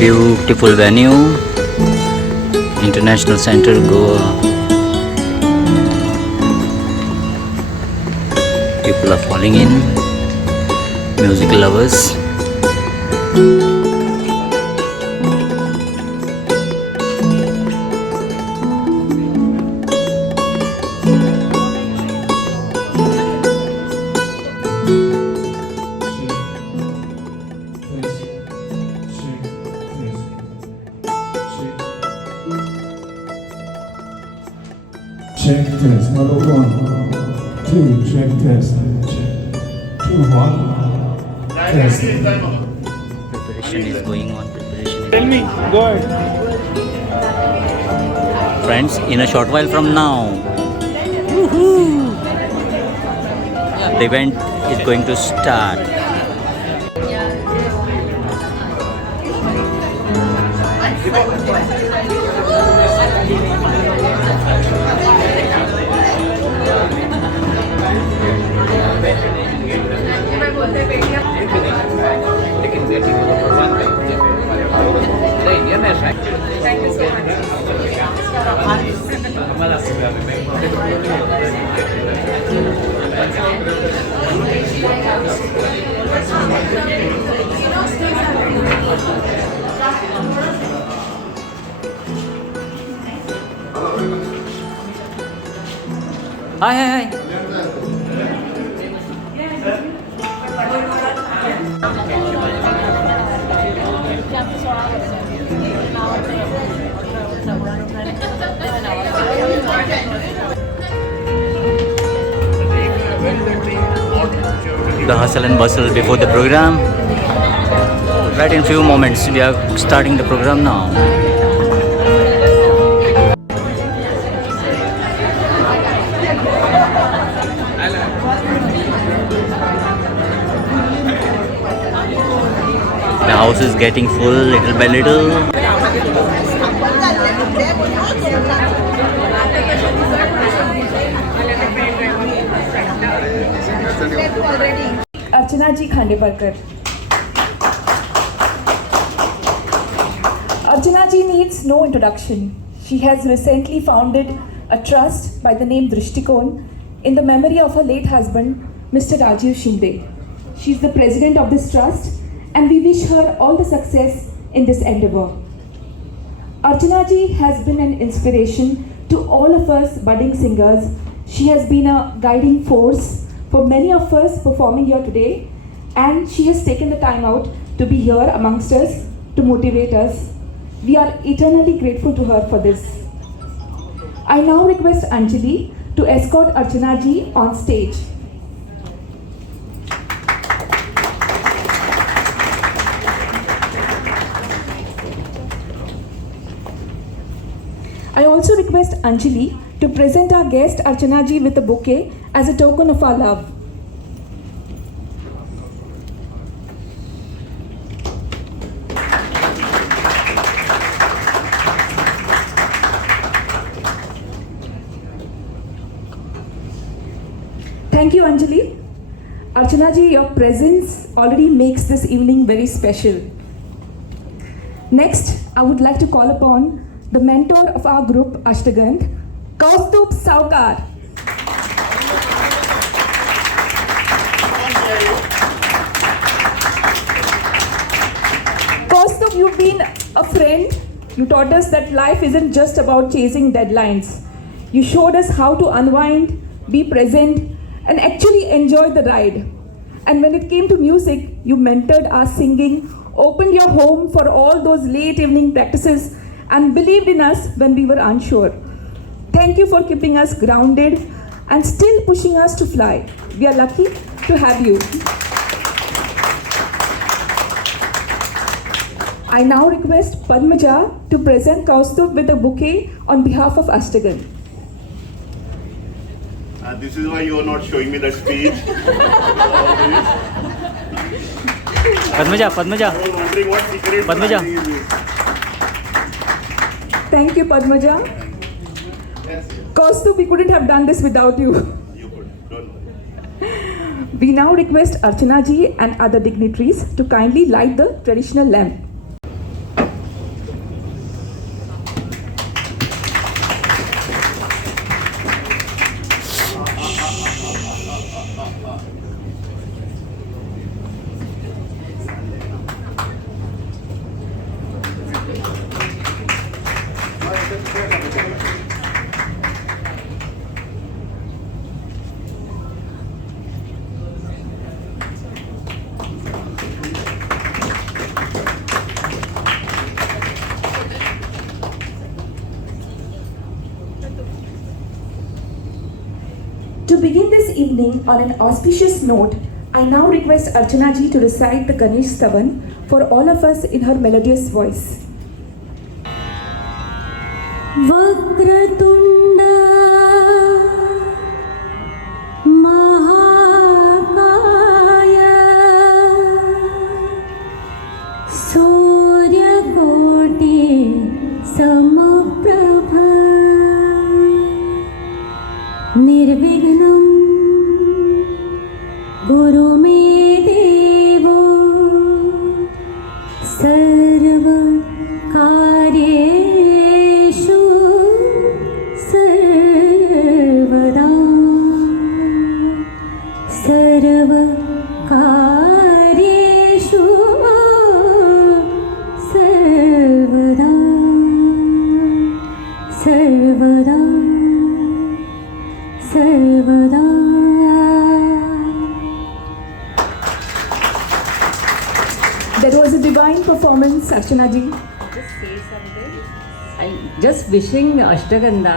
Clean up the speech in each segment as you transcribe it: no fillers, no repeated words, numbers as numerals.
Beautiful venue, International Center, Goa. People are falling in, music lovers. Check test, number 1, 2, check test, check, 2, 1, test. Preparation is going on. Tell me, go ahead. Friends, in a short while from now, the event is going to start. Thank you so Hi, hi, hi. The hustle and bustle before the program. Right in few moments, we are starting the program now. The house is getting full little by little. Archana ji Khandeparkar. Archana ji needs no introduction. She has recently founded a trust by the name Drishtikon in the memory of her late husband, Mr. Rajiv Shinde. She is the president of this trust and we wish her all the success in this endeavor. Archana ji has been an inspiration to all of us budding singers. She has been a guiding force for many of us performing here today, and she has taken the time out to be here amongst us to motivate us. We are eternally grateful to her for this. I now request Anjali to escort Archana ji on stage. I also request Anjali to present our guest Archana ji with a bouquet as a token of our love. Thank you, Anjali. Archana ji, your presence already makes this evening very special. Next, I would like to call upon the mentor of our group, Ashtagandh, Kaustubh Saukar. Kaustubh, you've been a friend. You taught us that life isn't just about chasing deadlines. You showed us how to unwind, be present, and actually enjoy the ride. And when it came to music, you mentored our singing, opened your home for all those late evening practices, and believed in us when we were unsure. Thank you for keeping us grounded and still pushing us to fly. We are lucky to have you. I now request Padmaja to present Kaustubh with a bouquet on behalf of Ashtagandh. This is why you are not showing me that speech. Padmaja. I was wondering what secret Padmaja. is this. Thank you, Padmaja. Kaustubh, we couldn't have done this without you. You could, don't worry. We now request Archana ji and other dignitaries to kindly light the traditional lamp. evening on an auspicious note, I now request Archana ji to recite the Ganesh Stavan for all of us in her melodious voice. वक्रतुण्ड महाकाय सूर्यकोटि समप्रभ निर्विघ्नं गुरु मे देवो सर्व कार्येषु सर्वदा सर्व कार्येषु सर्वदा सर्वदा सर्वदा. That was a divine performance, Archana ji. Just say something. I'm just wishing Ashtagandha.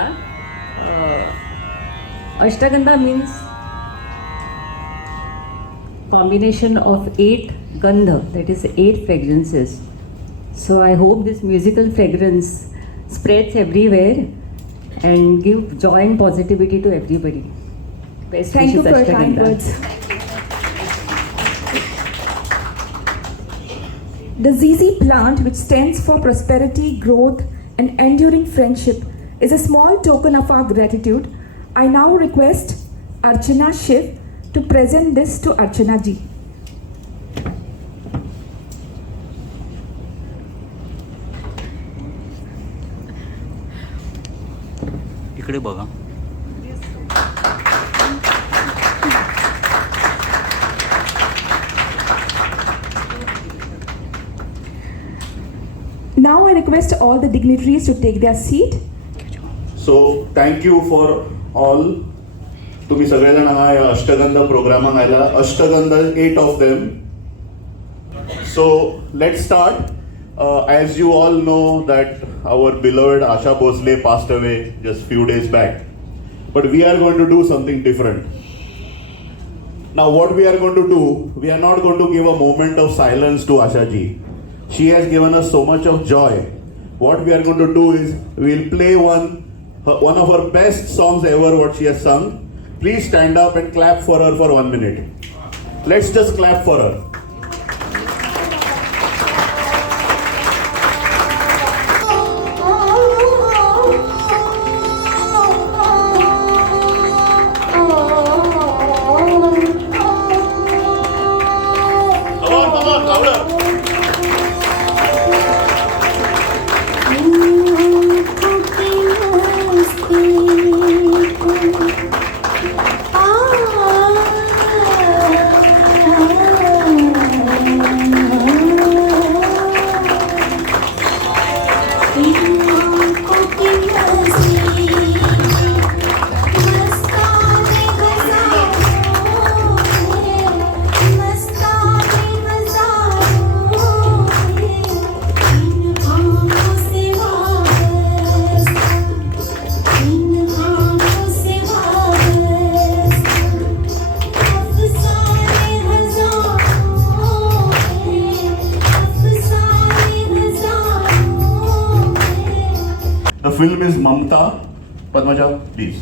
Ashtagandha means combination of 8 gandha, that is 8 fragrances. So I hope this musical fragrance spreads everywhere and give joy and positivity to everybody. Best Thank you wishes, for your kind Ashtagandha. words. The ZZ plant, which stands for prosperity, growth, and enduring friendship, is a small token of our gratitude. I now request Archana Shiv to present this to Archana ji. इकडे बघा. Now I request all the dignitaries to take their seat. So thank you for all. तुम्ही सगळेजण हा या अष्टगंध प्रोग्रामाक आयला. अष्टगंध 8 of them. So let's start. As you all know that our beloved Asha Bhosle passed away just few days back. But we are going to do something different. Now what we are going to do, we are not going to give a moment of silence to Asha ji. She has given us so much of joy. What we are going to do is we'll play one of her best songs ever what she has sung. Please stand up and clap for her for 1 minute. Let's just clap for her. Come on, louder. The film is Mamta. Padmaja, please.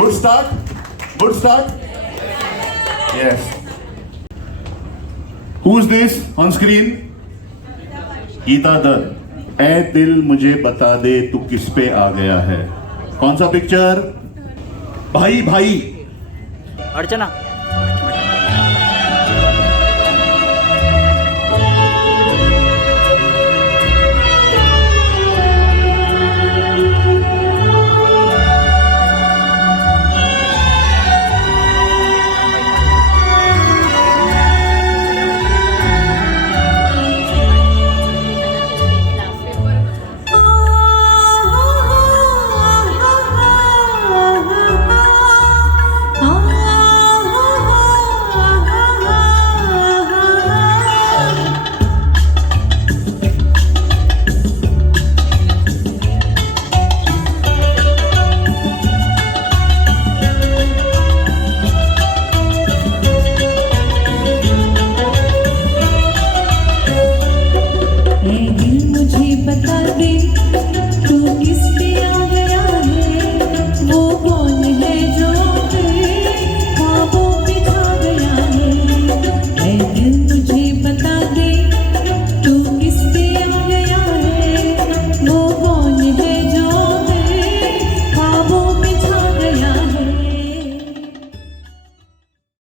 Good start? Good start? Yes. Who's this on screen? Geeta Dutt. ए दिल मुझे बता दे तू किस पे आ गया है. कौन सा पिक्चर? भाई भाई. अर्चना.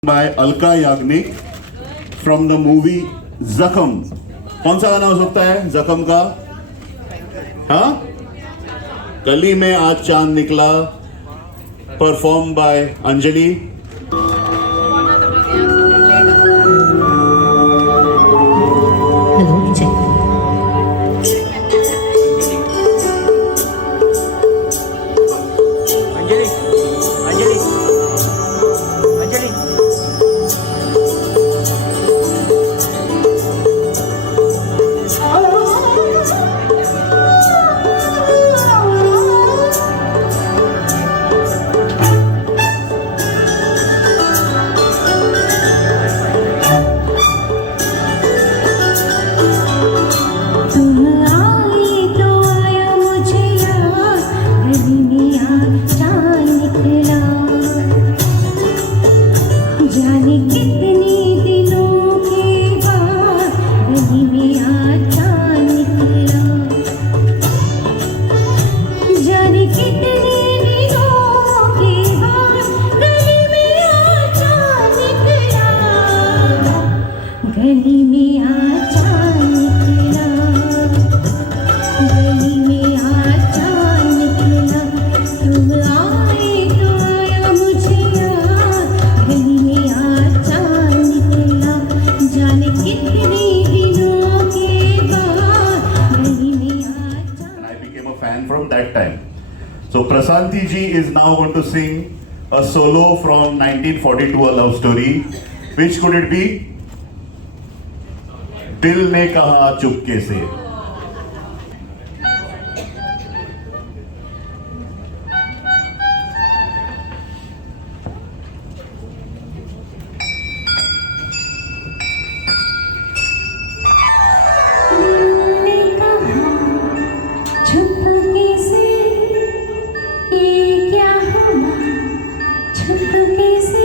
by Alka Yagnik from the movie Zakham. कौन सा गाना हो सकता है जख्म का? हाँ, गली में आज चांद निकला, perform by Anjali. Hello, check. Anjali. Anjali. Anjali. गली में आजा निकला, गली में आजा निकला, तुम आए तो आया मुझे याद, गली में आजा निकला, जाने कितने दिनों के बाद गली में आजा. And I became a fan from that time. So Prasanthi ji is now going to sing a solo from 1942, a love story. Which could it be? दिल ने कहा चुपके से. ने कहा चुपके से, ये क्या हुआ चुपके से.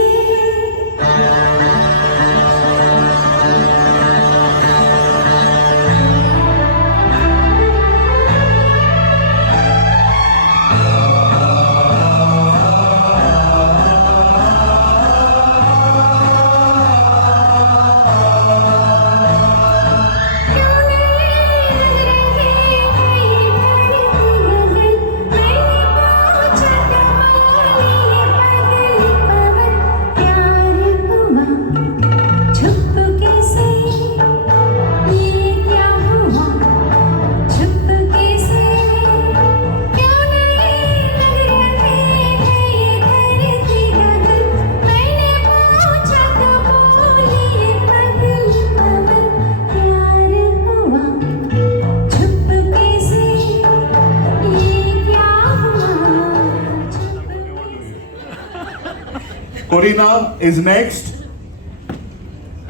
Corina is next.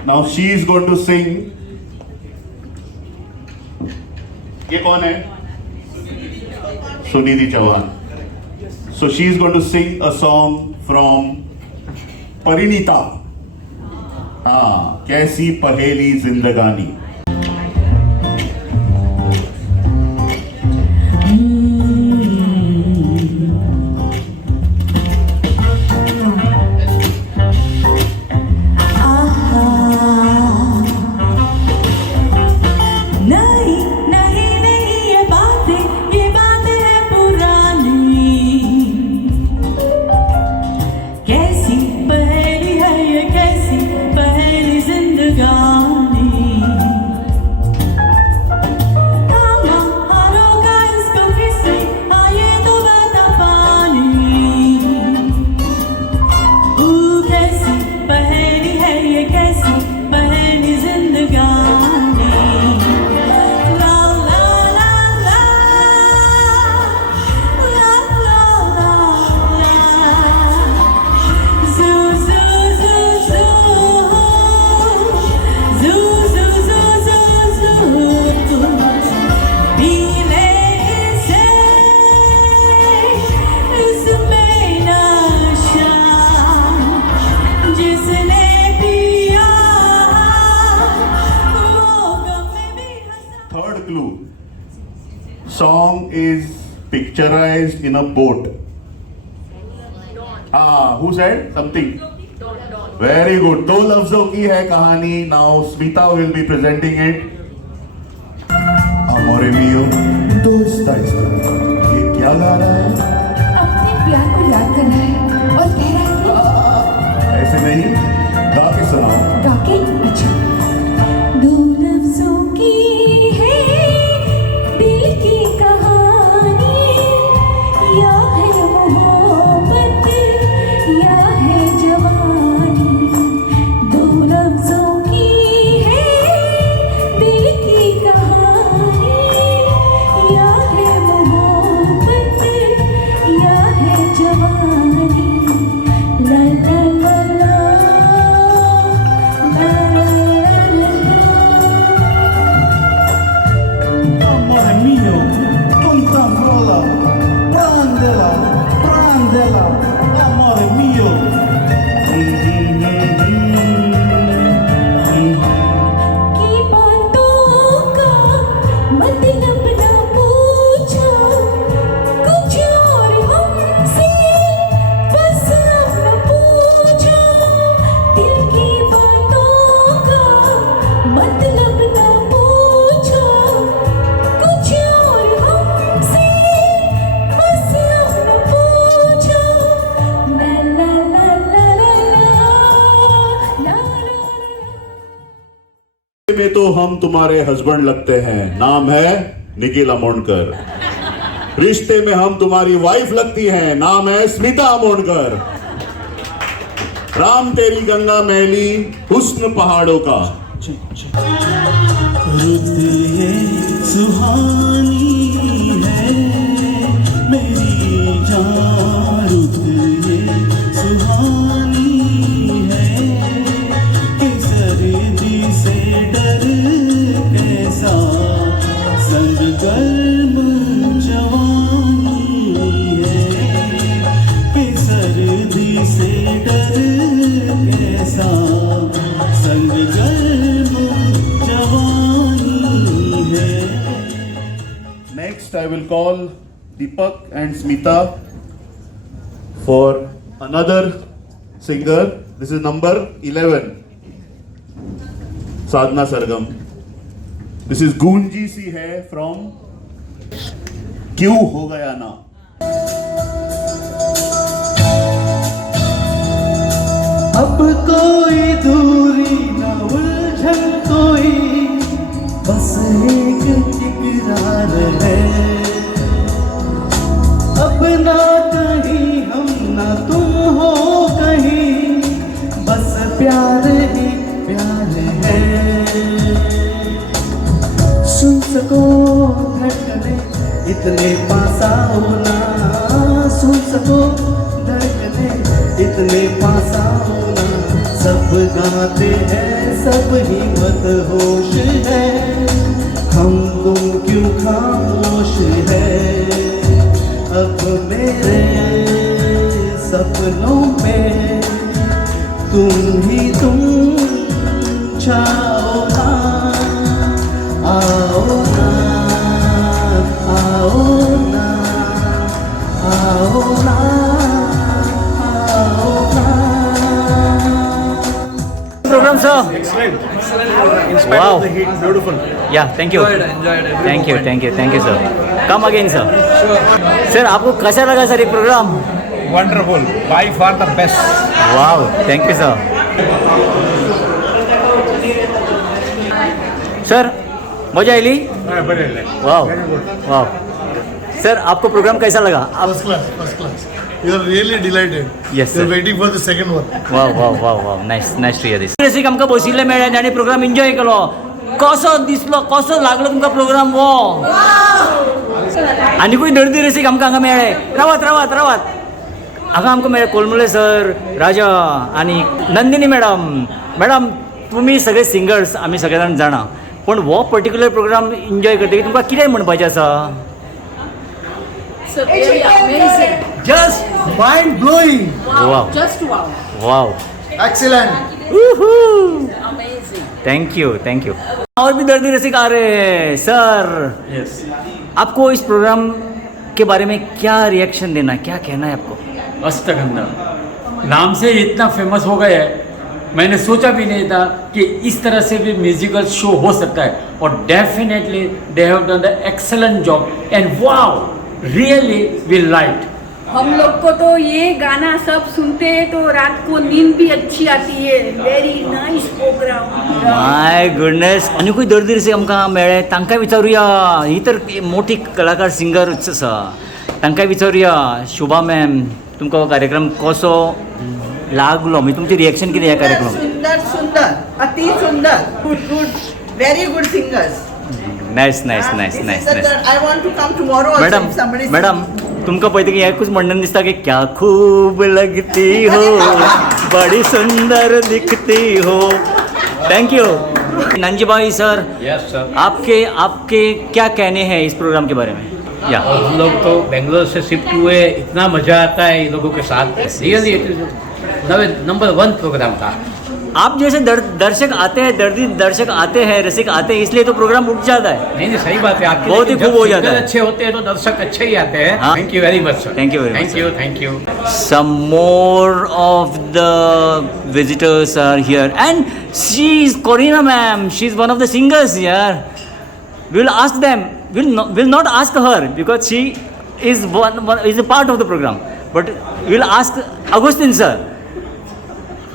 Now she is going to sing. ये कौन है? Sunidhi Chauhan. So she is going to sing a song from Parineeta. हाँ, कैसी पहेली जिंदगानी. picturized in a boat. Who said something? Very good. दो लफ्जों की है कहानी. Now Smita will be presenting it. Amore mio, dove stai sperando? ये क्या गा रहा है? अपने प्यार को याद कर रहा है और कह रहा है ऐसे नहीं, गा के सुनाओ. कि गा के अच्छा दो लफ्जों की है दिल की कहानी, या है मोहब्बत या है जवानी. दो लफ्जों की है दिल की कहानी, या है मोहब्बत या है जवानी. ला ला ला ला ला ला ला. Amore mio, tanta rola, prendela, prendela, amore mio. की बातों का मतलब ना पूछो, कुछ और हमसे बस न पूछो. दिल की बातों का मतलब ना पूछो, कुछ और हमसे बस न पूछो. ला ला ला ला ला ला ला. में तो हम तुम्हारे हस्बैंड लगते हैं. नाम है निखिल अमोणकर. रिश्ते में हम तुम्हारी वाइफ लगती हैं. नाम है स्मिता अमोणकर. राम तेरी गंगा मैली, हुस्न पहाड़ों का. रुत ये सुहानी है मेरी जान, रुत ये सुहानी है कि सर्दी से डर कैसा, संग गर्म जवानी है कि सर्दी से डर कैसा, संग गर्म जवानी है. Next, I will call Deepak and Smita for another singer. This is number 11. Sadhna Sargam. This is गूंजी सी है from क्यों हो गया ना. अब कोई दूरी न उलझन कोई, बस एक इकरार है. अब ना कहीं हम ना तुम हो कहीं, बस प्यार ही प्यार है. सुन सको धड़कने इतने पास आओ ना, सुन सको धड़कने इतने पास आओ ना. सब गाते हैं सब ही मदहोश है, हम तुम क्यों खामोश है. अब मेरे सपनों में तुम ही तुम छाओ ना. आओ ना, आओ ना, आओ ना, आओ ना. Program, sir. Excellent. In spite Wow. of the heat, beautiful. Yeah, thank you. Enjoyed it. Thank you, sir. Come again, sir. Sure. Sir, आपको कैसा लगा सर ये program? Wonderful. By far the best. Wow, thank you, sir. Sir, मजा आईली? वाव, वाव. Sir, आपको programme कैसा लगा? आप First class. You are really delighted. Yes, You are sir. waiting for the second one. Wow. Nice to hear this. रेसिक आमकां बशिल्ले मेळ्ळे आनी प्रोग्राम एन्जॉय केलो. कसो दिसलो, कसो लागलो तुमकां प्रोग्राम वो? आनीकूय दर्दी रेसिक आमकां हांगा मेळ्ळे. रावात. हांगा आमकां मेळ्ळे कोलमुले सर, राजा आनी नंदिनी मॅडम तुमी सगळे सिंगर्स आमी सगळे जाण जाणा, पण हो पर्टिक्युलर प्रोग्राम एन्जॉय करतकीर तुमकां कितें म्हणपाचें आसा? So really amazing. Just mind blowing. Wow. Just wow. Wow. Excellent. Amazing. Thank you. और भी दर्दी रसिक आ रहे हैं सर. Yes. आपको इस प्रोग्राम के बारे में क्या रिएक्शन देना, क्या कहना है आपको? अष्टगंधा नाम से इतना फेमस हो गया है, मैंने सोचा भी नहीं था कि इस तरह से भी म्यूजिकल शो हो सकता है, और definitely they have done the excellent job and wow really we like. हम लोग को तो ये गाना सब सुनते हैं तो रात को नींद भी अच्छी आती है। Very nice program. My goodness, आनी खंय दर्दीर आमकां मेळ्ळे तांकां विचारुया, ही तर मोठी कलाकार सिंगरूच आसा, तांकां विचारुया. शुभा मॅम, तुमकां हो कार्यक्रम कसो लागलो, म्हणजे तुमचें रिएक्शन कितें ह्या कार्यक्रमाक? सुंदर सुंदर अति सुंदर good very good singers. Nice nice nice nice nice. I want to come tomorrow also madam if somebody is madam तुमकां पळयतकीर एकूच म्हणणं दिसता की क्या खूब लगती हो, बड़ी सुंदर दिखती हो. Thank you. नंजी भाई सर, Yes, sir. आपके क्या कहने हैं इस प्रोग्राम के बारे में? या हम लोग तो बेंगलोर से शिफ्ट हुए, इतना मजा आता है इन लोगों के साथ. Really it is number 1 program था. आप जैसे दर्शक आते हैं, दर्शक आते हैं, रसिक आते हैं, इसलिए तो प्रोग्राम उठ जाता है. नहीं सही बात है आपकी. बहुत ही लेकिन खूब हो जब जाता है. सिंगर अच्छे होते हैं तो दर्शक अच्छे ही आते हैं. हाँ. Thank you very much sir. Thank you very much, sir. Thank you. Some more of the visitors are here, and she is Corina ma'am. She is one of the singers here. We'll ask them. We'll not ask her because she is is a part of the program. But we'll ask Agustin sir.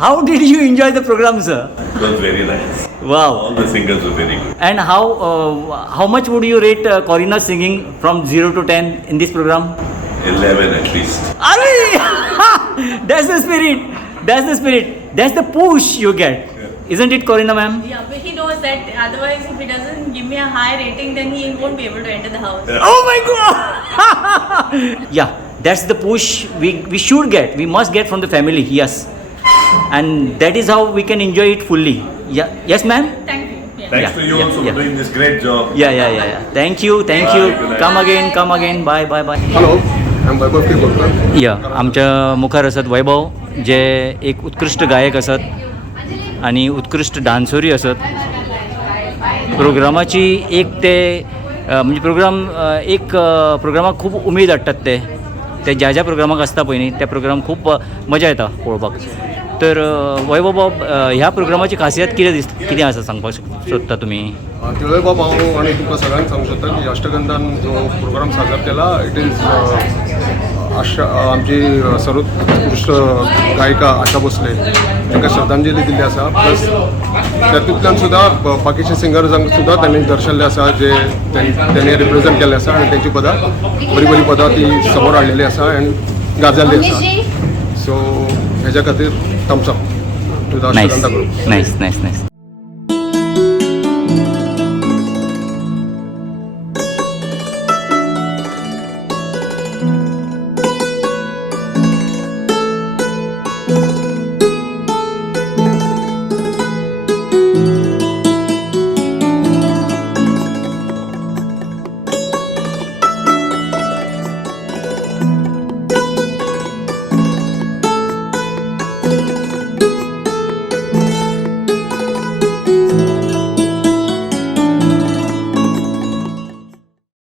How did you enjoy the program, sir? It was very nice. Wow. All the singers were very good. And how much would you rate Corina's singing from 0 to 10 in this program? 11 at least. Arey! That's the spirit. That's the spirit. That's the push you get. Isn't it, Corina ma'am? Yeah, but he knows that otherwise if he doesn't give me a high rating then he won't be able to enter the house. Oh my god! Yeah, that's the push we should get. We must get from the family. Yes. And that is how we can enjoy it fully. Yeah. Yes, ma'am? Thank you. Yeah. Thanks Yeah, to you yeah, also yeah. for doing this great job. Yeah. Thank you. Bye, good night. Come again. Bye. Hello I am Vaibhav की बोलतो. या आमच्या मुखार आसात वैभव, जे एक उत्कृष्ट गायक आसात आणि उत्कृष्ट डान्सरूय आसात. प्रोग्रामाची एक ते म्हणजे प्रोग्रामाक खूब उमेद हाडटात ते ज्या प्रोग्रामाक आसता पळय न्ही त्या प्रोग्राम खूब मजा येता पळोवपाक. तर वैभव बाब, ह्या प्रोग्रामाची खासियत कितें आसा सांगपाक सोदता तुमी? तिळय बाब, हांव आनी तुमकां सगळ्यांक सांगूंक सोदता की अष्टगंधान जो प्रोग्राम सादर केला इट इज आमची सर्वोत्कृष्ट गायिका आशा भोसले तांकां श्रद्धांजली दिल्ली आसा. प्लस तातूंतल्यान सुद्दां बाकीचे सिंगर्सांक सुद्दां तांणी दर्शल्ले आसा जे तांणी रिप्रेझेंट केल्ले आसा आनी तांची पदां बरी पदां ती समोर हाडलेली आसा आनी गाजल्ली आसा. सो हेज्या खातीर thumbs up to the Ashtagandha group. Nice.